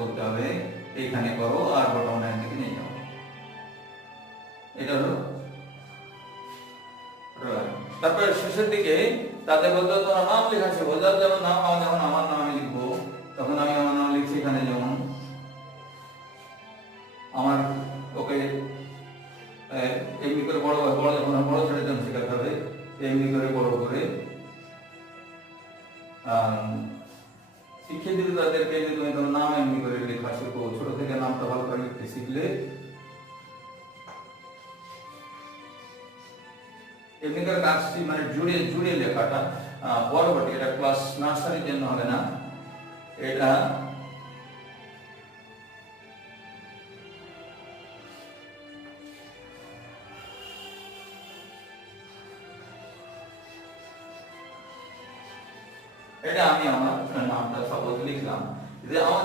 বলতে হবে এখানে করো আর বটম লাইন থেকে নিয়ে যাও। এটা হলো তারপরে শেষের দিকে তাদের বলতে তোমার নাম লেখা আছে, বোঝা যেমন নাম, যখন আমার নাম আমি লিখবো তখন আমি আমার নাম লিখছি এখানে, যেমন আমার ওকে এমনি করে বড় বড় যখন বড় ছেলের জন্য শেখাতে হবে, এমনি করে বড় করে শিখিয়ে দিলে তাদেরকে যে তুমি তোমার নাম এমনি করে লেখা শেখো, ছোট থেকে নামটা ভালো করে লিখতে শিখলে এমনি করে কাজটি মানে জুড়ে জুড়ে লেখাটা পরবর্তী, এটা ক্লাস নার্সারির জন্য হবে না, এটা আমি আমার নামটা সাপোজ লিখলাম যে আমাদের